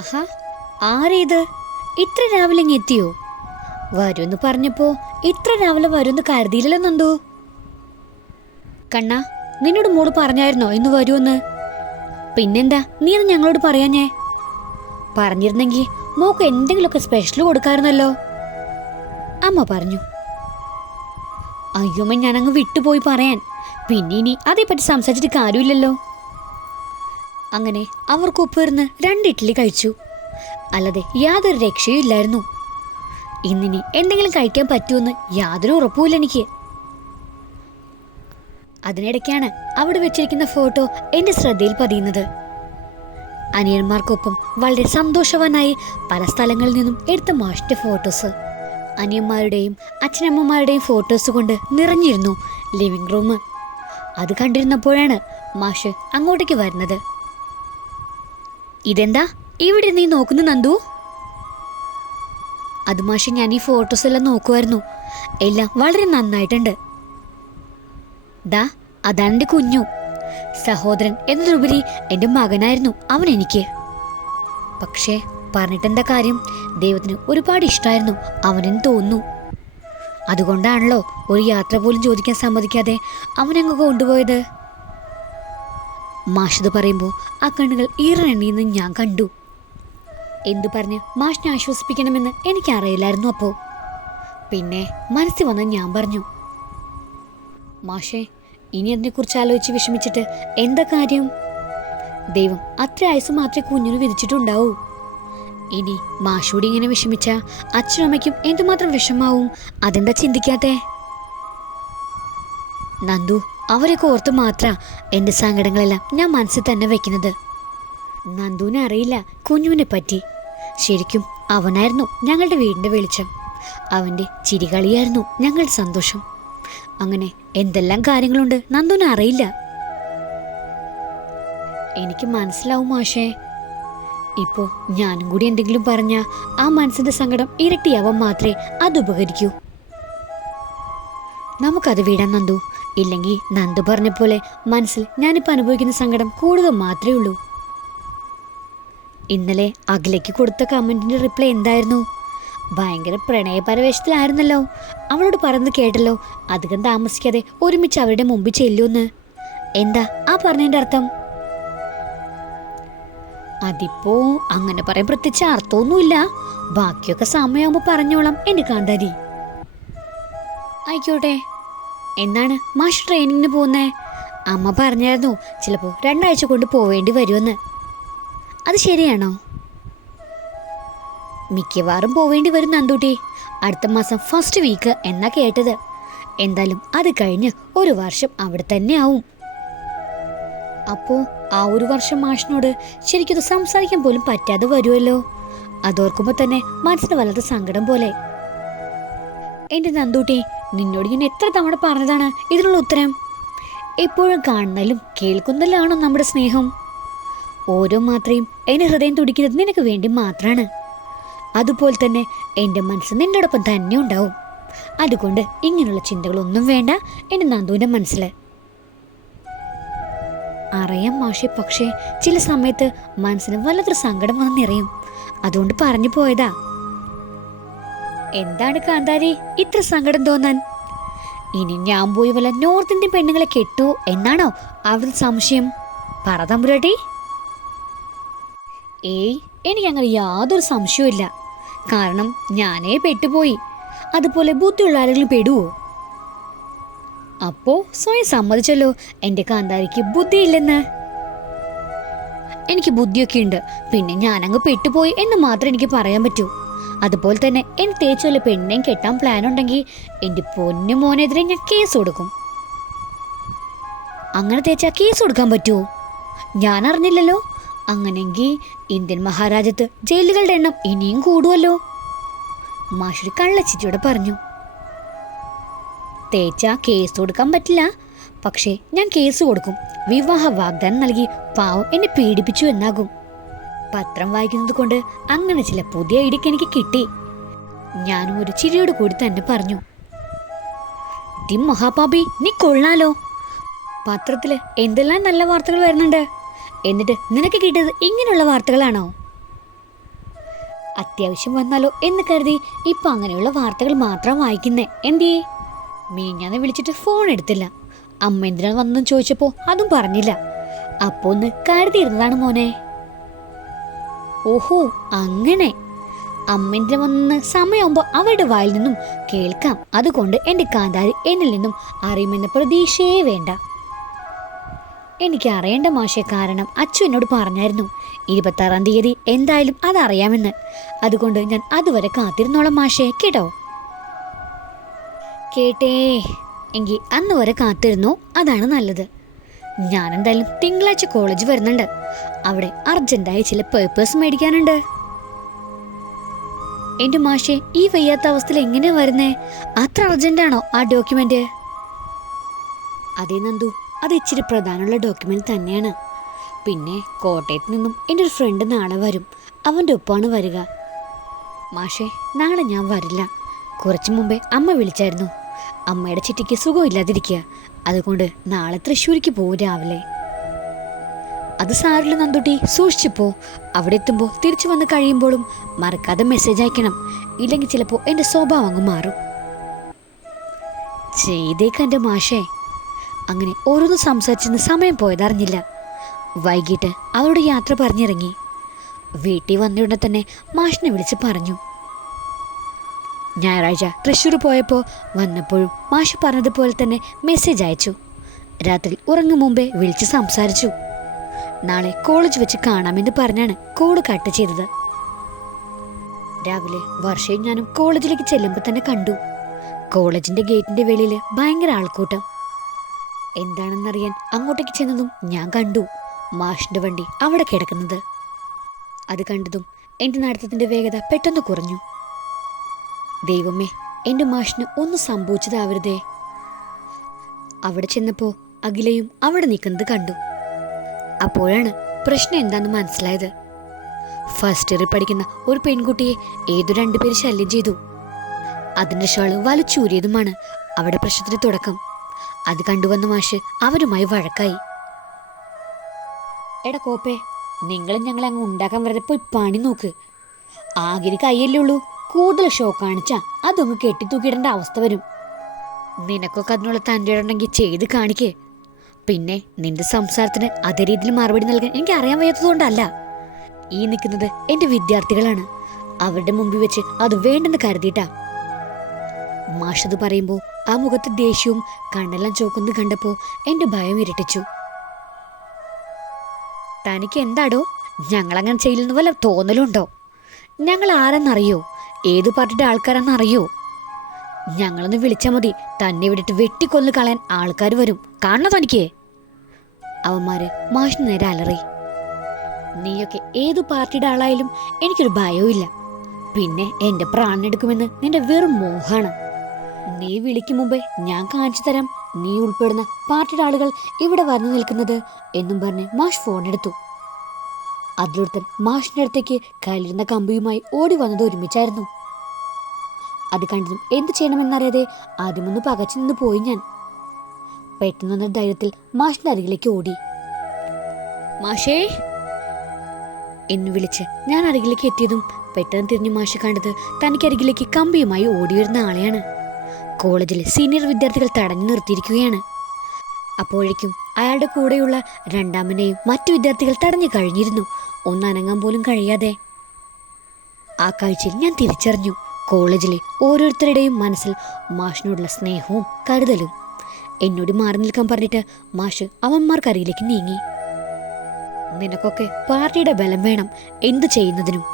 ആഹാ ആരേത്? ഇത്ര രാവിലെ ഇങ്ങ് എത്തിയോ? വരുമെന്ന് പറഞ്ഞപ്പോ ഇത്ര രാവിലെ വരുമെന്ന് കരുതിയില്ലല്ലോ നന്ദു. കണ്ണ നിന്നോട് മോൾ പറഞ്ഞായിരുന്നോ ഇന്ന് വരുമെന്ന്? പിന്നെന്താ നീ അത് ഞങ്ങളോട് പറയാഞ്ഞേ? പറഞ്ഞിരുന്നെങ്കിൽ മോക്ക് എന്തെങ്കിലുമൊക്കെ സ്പെഷ്യൽ കൊടുക്കാറുന്നല്ലോ അമ്മ പറഞ്ഞു അയ്യോമ്മ ഞാനങ്ങ് വിട്ടുപോയി പറയാൻ. പിന്നെ ഇനി അതേപ്പറ്റി സംസാരിച്ചിട്ട് കാര്യമില്ലല്ലോ. അങ്ങനെ അവർക്കൊപ്പിരുന്ന് രണ്ട് ഇഡ്ഡലി കഴിച്ചു. അല്ലാതെ യാതൊരു രക്ഷയും ഇല്ലായിരുന്നു ഇന്നിനി എന്തെങ്കിലും കഴിക്കാൻ പറ്റുമെന്ന് യാതൊരു ഉറപ്പുമില്ല എനിക്ക്. അതിനിടയ്ക്കാണ് അവിടെ വെച്ചിരിക്കുന്ന ഫോട്ടോ എന്റെ ശ്രദ്ധയിൽ പതിയുന്നത്. അനിയന്മാർക്കൊപ്പം വളരെ സന്തോഷവാനായി പല സ്ഥലങ്ങളിൽ നിന്നും എടുത്ത മാഷിന്റെ ഫോട്ടോസ്. അനിയന്മാരുടെയും അച്ഛനമ്മമാരുടെയും ഫോട്ടോസ് കൊണ്ട് നിറഞ്ഞിരുന്നു ലിവിംഗ് റൂം. അത് കണ്ടിരുന്നപ്പോഴാണ് മാഷ് അങ്ങോട്ടേക്ക് വരുന്നത്. ഇതെന്താ? ഇവിടെ നീ നോക്കുന്നു നന്ദു. അത് മാഷ് ഞാൻ ഈ ഫോട്ടോസ് എല്ലാം നോക്കുമായിരുന്നു എല്ലാം വളരെ നന്നായിട്ടുണ്ട്. ദാ അതാണ് എന്റെ കുഞ്ഞു. സഹോദരൻ എന്നതിലുപരി എന്റെ മകനായിരുന്നു അവൻ എനിക്ക്. പക്ഷേ പറഞ്ഞിട്ടെന്താ കാര്യം? ദൈവത്തിന് ഒരുപാട് ഇഷ്ടമായിരുന്നു അവനെന്ന് തോന്നുന്നു. അതുകൊണ്ടാണല്ലോ ഒരു യാത്ര പോലും ചോദിക്കാൻ സമ്മതിക്കാതെ അവനങ്ങ് കൊണ്ടുപോയത്. മാഷിത് പറയുമ്പോൾ ആ കണ്ണുകൾ ഈറനെണ്ണിയെന്ന് ഞാൻ കണ്ടു. എന്തു പറഞ്ഞ് മാഷിനെ ആശ്വസിപ്പിക്കണമെന്ന് എനിക്കറിയില്ലായിരുന്നു അപ്പോൾ പിന്നെ മനസ്സിൽ വന്ന് ഞാൻ പറഞ്ഞു മാഷേ ഇനി അതിനെക്കുറിച്ച് ആലോചിച്ച് വിഷമിച്ചിട്ട് എന്താ കാര്യം? ദൈവം അത്ര ആയുസ് മാത്രമേ കുഞ്ഞിന് വിധിച്ചിട്ടുണ്ടാവൂ. ഇനി മാഷൂടി ഇങ്ങനെ വിഷമിച്ച അച്ഛനും അമ്മയ്ക്കും എന്തുമാത്രം വിഷമാവും അതെന്താ ചിന്തിക്കാത്തേ? നന്ദു അവരൊക്കെ ഓർത്ത് മാത്രം എന്റെ സങ്കടങ്ങളെല്ലാം ഞാൻ മനസ്സിൽ തന്നെ വെക്കുന്നത്. നന്ദുവിനെ അറിയില്ല കുഞ്ഞുവിനെ പറ്റി. ശരിക്കും അവനായിരുന്നു ഞങ്ങളുടെ വീടിന്റെ വെളിച്ചം. അവന്റെ ചിരികളിയായിരുന്നു ഞങ്ങളുടെ സന്തോഷം. അങ്ങനെ എന്തെല്ലാം കാര്യങ്ങളുണ്ട് നന്ദുവിനെ അറിയില്ല. എനിക്ക് മനസ്സിലാവും മാഷേ. ഇപ്പോ ഞാനും കൂടി എന്തെങ്കിലും പറഞ്ഞ ആ മനസ്സിന്റെ സങ്കടം ഇരട്ടിയാവാൻ മാത്രമേ അത് ഉപകരിക്കൂ. നമുക്കത് വിടാൻ നന്ദു. ഇല്ലെങ്കിൽ നന്ദു പറഞ്ഞ പോലെ മനസ്സിൽ ഞാനിപ്പോൾ അനുഭവിക്കുന്ന സങ്കടം കൂടുതൽ മാത്രമേ ഉള്ളൂ. ഇന്നലെ അഖിലേക്ക് കൊടുത്ത കമന്റിന്റെ റിപ്ലൈ എന്തായിരുന്നു? ഭയങ്കര പ്രണയപരവേശത്തിലായിരുന്നല്ലോ അവളോട് പറയുന്നത് കേട്ടല്ലോ അധികം താമസിക്കാതെ ഒരുമിച്ച് അവരുടെ മുമ്പിൽ ചെല്ലുമെന്ന് എന്താ ആ പറഞ്ഞതിന്റെ അർത്ഥം? അതിപ്പോ അങ്ങനെ പറയാൻ പ്രത്യേകിച്ച് അർത്ഥമൊന്നുമില്ല. ബാക്കിയൊക്കെ സമയമാകുമ്പോ പറഞ്ഞോളാം എന്റെ കാന്താരി ആയിക്കോട്ടെ. എന്നാണ് മാഷ് ട്രെയിനിങ്ങിന് പോകുന്നേ? അമ്മ പറഞ്ഞായിരുന്നു ചിലപ്പോൾ രണ്ടാഴ്ച കൊണ്ട് പോവേണ്ടി വരുമെന്ന്. അത് ശരിയാണോ? മിക്കവാറും പോവേണ്ടി വരും നന്ദൂട്ടി. അടുത്ത മാസം ഫസ്റ്റ് വീക്ക് എന്നാ കേട്ടത്. എന്തായാലും അത് കഴിഞ്ഞ് ഒരു വർഷം അവിടെ തന്നെ ആവും. അപ്പോ ആ ഒരു വർഷം മാഷിനോട് ശരിക്കും സംസാരിക്കാൻ പോലും പറ്റാതെ വരുമല്ലോ അതോർക്കുമ്പോ തന്നെ മനസ്സിന് വല്ലാത്ത സങ്കടം പോലെ. എന്റെ നന്ദൂട്ടി നിന്നോട് ഞാൻ എത്ര തവണ പറഞ്ഞതാണ് ഇതിനുള്ള ഉത്തരം? എപ്പോഴും കാണുന്നതിലും കേൾക്കുന്നതിലാണോ നമ്മുടെ സ്നേഹം. ഓരോ മാത്രയും എന്റെ ഹൃദയം തുടിക്കുന്നത് നിനക്ക് വേണ്ടി മാത്രമാണ് അതുപോലെ തന്നെ എന്റെ മനസ്സ് നിന്നോടൊപ്പം തന്നെ ഉണ്ടാവും. അതുകൊണ്ട് ഇങ്ങനെയുള്ള ചിന്തകളൊന്നും വേണ്ട എന്റെ നന്ദുവിന്റെ മനസ്സിൽ അറിയാം മാഷെ പക്ഷേ ചില സമയത്ത് മനസ്സിന് വല്ലതൊരു സങ്കടം വന്ന് നിറയും. അതുകൊണ്ട് പറഞ്ഞു പോയതാ. എന്താണ് കാന്താരി? ഇത്ര സങ്കടം തോന്നാൻ. ഇനി ഞാൻ പോയി വല്ല നോർത്ത് ഇന്ത്യൻ പെണ്ണുങ്ങളെ കെട്ടു എന്നാണോ അവരുടെ സംശയം? പറ ഏയ് എനിക്ക് അങ്ങനെ യാതൊരു സംശയവുമില്ല കാരണം ഞാനേ പെട്ടുപോയി. അതുപോലെ ബുദ്ധിയുള്ള ആരെങ്കിലും പെടുവോ? അപ്പോ സ്വയം സമ്മതിച്ചല്ലോ എന്റെ കാന്താരിക്ക് ബുദ്ധിയില്ലെന്ന്. എനിക്ക് ബുദ്ധിയൊക്കെ ഉണ്ട് പിന്നെ ഞാനങ്ങ് പെട്ടുപോയി എന്ന് മാത്രം എനിക്ക് പറയാൻ പറ്റൂ. അതുപോലെ തന്നെ എന്നെ തേച്ച് വല്ല പെണ്ണേം കെട്ടാൻ പ്ലാൻ ഉണ്ടെങ്കിൽ എന്റെ പൊന്നു മോനെതിരെ ഞാൻ കേസ് കൊടുക്കും. അങ്ങനെ തേച്ചാ കേസ് കൊടുക്കാൻ പറ്റുമോ ഞാൻ അറിഞ്ഞില്ലല്ലോ. അങ്ങനെങ്കിൽ ഇന്ത്യൻ മഹാരാജ്യത്ത് ജയിലുകളുടെ എണ്ണം ഇനിയും കൂടുമല്ലോ മാഷൊരു കള്ളച്ചിറ്റിയോടെ പറഞ്ഞു. തേച്ച കേസ് കൊടുക്കാൻ പറ്റില്ല. പക്ഷേ ഞാൻ കേസ് കൊടുക്കും. വിവാഹ വാഗ്ദാനം നൽകി പാവം എന്നെ പീഡിപ്പിച്ചു എന്നാകും. പത്രം വായിക്കുന്നത് കൊണ്ട് അങ്ങനെ ചില പുതിയ ഇടിക്ക് എനിക്ക് കിട്ടി. ഞാനും ഒരു ചിരിയോട് കൂടി തന്നെ പറഞ്ഞു. ദി മഹാപാപി നീ കൊള്ളാലോ. പത്രത്തിൽ എന്തെല്ലാം നല്ല വാർത്തകൾ വരുന്നുണ്ട്. എന്നിട്ട് നിനക്ക് കിട്ടിയത് ഇങ്ങനെയുള്ള വാർത്തകളാണോ? അത്യാവശ്യം വന്നാലോ എന്ന് കരുതി ഇപ്പൊ അങ്ങനെയുള്ള വാർത്തകൾ മാത്രം വായിക്കുന്നേ. എന്തേ മീഞ്ഞാന്ന് വിളിച്ചിട്ട് ഫോൺ എടുത്തില്ല. അമ്മ എന്തിനാ വന്നെന്ന് ചോദിച്ചപ്പോ അതും പറഞ്ഞില്ല. അപ്പോ ഒന്ന് കരുതിയിരുന്നതാണ് മോനെ. ഓഹോ അങ്ങനെ. അമ്മന്റെ വന്ന് സമയമാകുമ്പോൾ അവരുടെ വായിൽ നിന്നും കേൾക്കാം. അതുകൊണ്ട് എന്റെ കാന്താരി എന്നിൽ നിന്നും അറിയുമെന്ന പ്രതീക്ഷയേ വേണ്ട. എനിക്ക് അറിയേണ്ട മാഷെ കാരണം അച്ചു എന്നോട് പറഞ്ഞായിരുന്നു ഇരുപത്താറാം തീയതി എന്തായാലും അതറിയാമെന്ന്. അതുകൊണ്ട് ഞാൻ അതുവരെ കാത്തിരുന്നോളാം മാഷെ കേട്ടോ? കേട്ടേ എങ്കിൽ അന്ന് വരെ കാത്തിരുന്നു? അതാണ് നല്ലത്. ഞാൻ എന്തായാലും തിങ്കളാഴ്ച കോളേജ് വരുന്നുണ്ട്. അവിടെ അർജന്റായി ചില പേപ്പേഴ്സ് മേടിക്കാനുണ്ട്. എന്റെ മാഷെ ഈ വയ്യാത്ത അവസ്ഥയിൽ എങ്ങനെയാ വരുന്നേ? അത്ര അർജന്റാണോ ആ ഡോക്യുമെന്റ് അതേ നന്ദു അത് ഇച്ചിരി പ്രധാനമുള്ള ഡോക്യുമെന്റ് തന്നെയാണ്. പിന്നെ കോട്ടയത്ത് നിന്നും എന്റെ ഒരു ഫ്രണ്ട് നാളെ വരും. അവന്റെ ഒപ്പമാണ് വരിക. മാഷെ നാളെ ഞാൻ വരില്ല. കുറച്ചു മുമ്പേ അമ്മ വിളിച്ചായിരുന്നു. അമ്മയുടെ ചിട്ടിക്ക് സുഖമില്ലാതിരിക്കുക. അതുകൊണ്ട് നാളെ തൃശ്ശൂരിക്ക് പോകും രാവിലെ. അത് സാറിൽ നന്ദുട്ടി പോ. അവിടെ എത്തുമ്പോൾ തിരിച്ചു വന്ന് കഴിയുമ്പോഴും മറക്കാതെ മെസ്സേജ് അയക്കണം. ഇല്ലെങ്കിൽ ചിലപ്പോൾ എന്റെ സ്വഭാവം അങ്ങ് മാറും. ചെയ്തേക്ക എന്റെ മാഷേ. അങ്ങനെ ഓരോന്ന് സംസാരിച്ചെന്ന് സമയം പോയതറിഞ്ഞില്ല. വൈകിട്ട് അവരുടെ യാത്ര പറഞ്ഞിറങ്ങി. വീട്ടിൽ വന്നയുടനെ തന്നെ മാഷിനെ വിളിച്ച് പറഞ്ഞു. ഞായറാഴ്ച തൃശ്ശൂർ പോയപ്പോൾ വന്നപ്പോഴും മാഷ് പറഞ്ഞതുപോലെ തന്നെ മെസ്സേജ് അയച്ചു. രാത്രി ഉറങ്ങും മുമ്പേ വിളിച്ച് സംസാരിച്ചു. നാളെ കോളേജ് വെച്ച് കാണാമെന്ന് പറഞ്ഞാണ് കോൾ കട്ട് ചെയ്തത്. രാവിലെ വർഷയും ഞാനും കോളേജിലേക്ക് ചെല്ലുമ്പോൾ തന്നെ കണ്ടു. കോളേജിന്റെ ഗേറ്റിന്റെ വെളിയിൽ ഭയങ്കര ആൾക്കൂട്ടം. എന്താണെന്നറിയാൻ അങ്ങോട്ടേക്ക് ചെന്നതും ഞാൻ കണ്ടു. മാഷിന്റെ വണ്ടി അവിടെ കിടക്കുന്നത്. അത് കണ്ടതും എന്റെ നടത്തത്തിന്റെ വേഗത പെട്ടെന്ന് കുറഞ്ഞു. ദൈവമേ എന്റെ മാഷിന് ഒന്നും സംഭവിച്ചതാവരുതേ. അവിടെ ചെന്നപ്പോ അഖിലയും അവിടെ നിൽക്കുന്നത് കണ്ടു. അപ്പോഴാണ് പ്രശ്നം എന്താണെന്ന് മനസ്സിലായത്. ഫസ്റ്റ് ഇയറിൽ പഠിക്കുന്ന ഒരു പെൺകുട്ടിയെ ഏതു രണ്ടുപേര് ശല്യം ചെയ്തു. അതിന്റെ ഷാൾ വലിച്ചൂരിയതുമാണ് അവിടെ പ്രശ്നത്തിന് തുടക്കം. അത് കണ്ടുവന്ന മാഷ് അവരുമായി വഴക്കായി. എടാ കോപ്പേ നിങ്ങളും ഞങ്ങളെ അങ്ങ് ഉണ്ടാക്കാൻ വരുന്നപ്പോ പണി നോക്ക്. ആകിരി കൈയല്ലേ ഉള്ളൂ. കൂടുതൽ ഷോ കാണിച്ചാ അതൊന്ന് കെട്ടിത്തൂക്കിടേണ്ട അവസ്ഥ വരും. നിനക്കൊക്കെ അതിനുള്ള തന്റെ ഉണ്ടെങ്കിൽ ചെയ്ത് കാണിക്കേ. പിന്നെ നിന്റെ സംസാരത്തിന് അതേ രീതിയിൽ മറുപടി നൽകാൻ എനിക്ക് അറിയാൻ വയ്യാത്തതുകൊണ്ടല്ല. ഈ നിൽക്കുന്നത് എന്റെ വിദ്യാർത്ഥികളാണ്. അവരുടെ മുമ്പിൽ വെച്ച് അത് വേണ്ടെന്ന് കരുതിയിട്ടാ. മാഷത് പറയുമ്പോൾ ആ മുഖത്ത് ദേഷ്യവും കണ്ണെല്ലാം ചോക്കുന്നത് കണ്ടപ്പോൾ എന്റെ ഭയം ഇരട്ടിച്ചു. തനിക്ക് എന്താടോ ഞങ്ങളങ്ങനെ ചെയ്യില്ലെന്ന് വല്ല തോന്നലുണ്ടോ? ഞങ്ങൾ ആരെന്നറിയോ? ഏത് പാർട്ടിയുടെ ആൾക്കാരാണെന്ന് അറിയോ? ഞങ്ങളൊന്ന് വിളിച്ചാൽ മതി. തന്നെ വിട്ടിട്ട് വെട്ടിക്കൊന്ന് കളയാൻ ആൾക്കാർ വരും. കാണണോ തനിക്ക് അവന്മാര് മാഷിന് നേരെ അലറി. നീയൊക്കെ ഏത് പാർട്ടിയുടെ ആളായാലും എനിക്കൊരു ഭയവുമില്ല. പിന്നെ എന്റെ പ്രാണെടുക്കുമെന്ന് നിന്റെ വെറും മോഹാണ്. നീ വിളിക്കും മുമ്പേ ഞാൻ കാണിച്ചു തരാം. നീ ഉൾപ്പെടുന്ന പാർട്ടിയുടെ ആളുകൾ ഇവിടെ വന്നു നിൽക്കുന്നത് എന്നും പറഞ്ഞ് മാഷ് ഫോൺ എടുത്തു. അതിലൊരുത്തൻ മാഷിനടുത്തേക്ക് കയ്യിലിരുന്ന കമ്പിയുമായി ഓടി വന്നത് ഒരുമിച്ചായിരുന്നു. അത് കണ്ടതും എന്ത് ചെയ്യണമെന്നറിയാതെ ആദ്യമൊന്ന് പകച്ചു നിന്ന് പോയി ഞാൻ. പെട്ടെന്ന് വന്ന ധൈര്യത്തിൽ മാഷിന്റെ അരികിലേക്ക് ഓടി. മാഷേ. എന്ന് വിളിച്ച് ഞാൻ അരികിലേക്ക് എത്തിയതും പെട്ടെന്ന് തിരിഞ്ഞു മാഷ് കണ്ടത് തനിക്കരികിലേക്ക് കമ്പിയുമായി ഓടി വരുന്ന ആളെയാണ്. കോളേജിലെ സീനിയർ വിദ്യാർത്ഥികൾ തടഞ്ഞു നിർത്തിയിരിക്കുകയാണ്. അപ്പോഴേക്കും അയാളുടെ കൂടെയുള്ള രണ്ടാമനെയും മറ്റു വിദ്യാർത്ഥികൾ തടഞ്ഞു കഴിഞ്ഞിരുന്നു. ഒന്നനങ്ങാൻ പോലും കഴിയാതെ. ആ കാഴ്ചയിൽ ഞാൻ തിരിച്ചറിഞ്ഞു. കോളേജിലെ ഓരോരുത്തരുടെയും മനസ്സിൽ മാഷിനോടുള്ള സ്നേഹവും കരുതലും. എന്നോട് മാറി നിൽക്കാൻ പറഞ്ഞിട്ട് മാഷ് അവന്മാർക്കരികിലേക്ക് നീങ്ങി. നിനക്കൊക്കെ പാർട്ടിയുടെ ബലം വേണം. എന്തു ചെയ്യുന്നതിനും?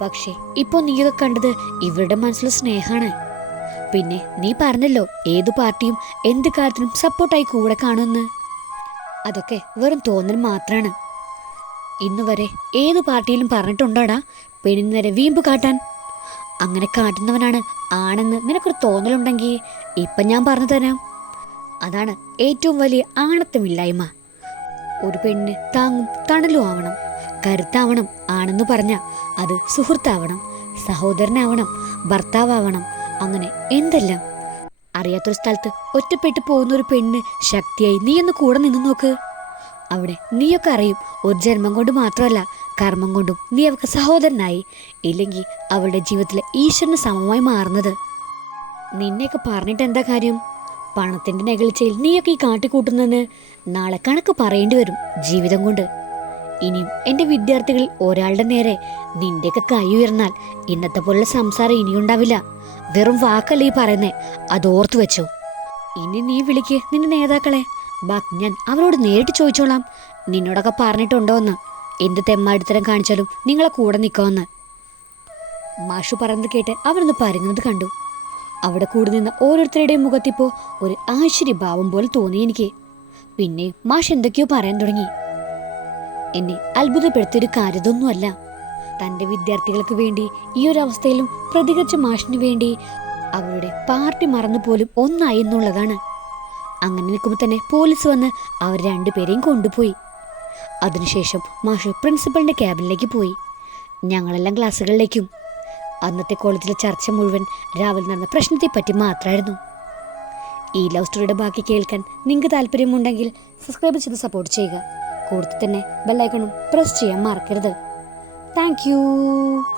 പക്ഷേ ഇപ്പോൾ നീയൊക്കെ കണ്ടത് ഇവരുടെ മനസ്സിലെ സ്നേഹമാണ് പിന്നെ നീ പറഞ്ഞല്ലോ ഏതു പാർട്ടിയും എന്ത് കാര്യത്തിനും സപ്പോർട്ടായി കൂടെ കാണുമെന്ന്. അതൊക്കെ വെറും തോന്നൽ മാത്രമാണ് ഇന്നുവരെ ഏത് പാർട്ടിയിലും പറഞ്ഞിട്ടുണ്ടോടാ പെണ്ണിന്നേരെ വീമ്പ് കാട്ടാൻ? അങ്ങനെ കാട്ടുന്നവനാണ് ആണെന്ന് നിനക്കൊരു തോന്നലുണ്ടെങ്കിൽ ഇപ്പം ഞാൻ പറഞ്ഞു തരാം. അതാണ് ഏറ്റവും വലിയ ആണത്തമില്ലായ്മ. ഒരു പെണ്ണിന് താങ്ങും തണലും ആവണം കരുത്താവണം ആണെന്ന് പറഞ്ഞ അത് സുഹൃത്താവണം സഹോദരനാവണം ഭർത്താവണം അങ്ങനെ എന്തെല്ലാം അറിയാത്തൊരു സ്ഥലത്ത് ഒറ്റപ്പെട്ടു പോകുന്ന ഒരു പെണ്ണ് ശക്തിയായി നീ ഒന്ന് കൂടെ നിന്ന് നോക്ക്. അവിടെ നീയൊക്കെ അറിയും ഒരു ജന്മം കൊണ്ട് മാത്രമല്ല കർമ്മം കൊണ്ടും നീ അവൾക്ക് സഹോദരനായി ഇല്ലെങ്കിൽ അവളുടെ ജീവിതത്തിലെ ഈശ്വരന് സമമായി മാറുന്നത്. നിന്നെയൊക്കെ പറഞ്ഞിട്ട് എന്താ കാര്യം? പണത്തിന്റെ നെകളിച്ചയിൽ നീയൊക്കെ ഈ കാട്ടിക്കൂട്ടുന്നതിന് നാളെ കണക്ക് പറയേണ്ടി വരും ജീവിതം കൊണ്ട്. ഇനിയും എന്റെ വിദ്യാർത്ഥികളിൽ ഒരാളുടെ നേരെ നിന്റെയൊക്കെ കൈ ഉയർന്നാൽ ഇന്നത്തെ പോലുള്ള സംസാരം ഇനിയുണ്ടാവില്ല. വെറും വാക്കല്ല ഈ പറയുന്നേ. അത് ഓർത്തു വെച്ചോ. ഇനി നീ വിളിക്ക് നിന്റെ നേതാക്കളെ. ബാക്കി ഞാൻ അവരോട് നേരിട്ട് ചോദിച്ചോളാം. നിന്നോടൊക്കെ പറഞ്ഞിട്ടുണ്ടോ എന്ന് എന്ത് തെമ്മാടിത്തരം കാണിച്ചാലും നിങ്ങളെ കൂടെ നിൽക്കാമെന്ന് മാഷു പറയുന്നത് കേട്ട് അവരൊന്ന് പരുങ്ങുന്നത് കണ്ടു. അവിടെ കൂടി നിന്ന ഓരോരുത്തരുടെയും മുഖത്തിപ്പോ ഒരു ആശ്ചര്യഭാവം പോലെ തോന്നി എനിക്ക്. പിന്നെ മാഷ് എന്തൊക്കെയോ പറയാൻ തുടങ്ങി. എന്നെ അത്ഭുതപ്പെടുത്തിയൊരു കാര്യതൊന്നുമല്ല. തന്റെ വിദ്യാർത്ഥികൾക്ക് വേണ്ടി ഈ ഒരു അവസ്ഥയിലും പ്രതികരിച്ച മാഷിന് വേണ്ടി അവരുടെ പാർട്ടി മറന്നു പോലും ഒന്നായി എന്നുള്ളതാണ്. അങ്ങനെ നിൽക്കുമ്പോൾ തന്നെ പോലീസ് വന്ന് അവർ രണ്ടുപേരെയും കൊണ്ടുപോയി. അതിനുശേഷം മാഷ് പ്രിൻസിപ്പളിന്റെ ക്യാബിനിലേക്ക് പോയി. ഞങ്ങളെല്ലാം ക്ലാസ്സുകളിലേക്കും. അന്നത്തെ കോളേജിലെ ചർച്ച മുഴുവൻ രാവിലെ നടന്ന പ്രശ്നത്തെപ്പറ്റി മാത്രമായിരുന്നു. ഈ ലവ് സ്റ്റോറിയുടെ ബാക്കി കേൾക്കാൻ നിങ്ങൾക്ക് താല്പര്യമുണ്ടെങ്കിൽ സബ്സ്ക്രൈബ് ചെയ്ത് സപ്പോർട്ട് ചെയ്യുക. കൂടുതൽ തന്നെ ബെല്ലൈക്കണും പ്രസ് ചെയ്യാൻ മറക്കരുത്. Thank you.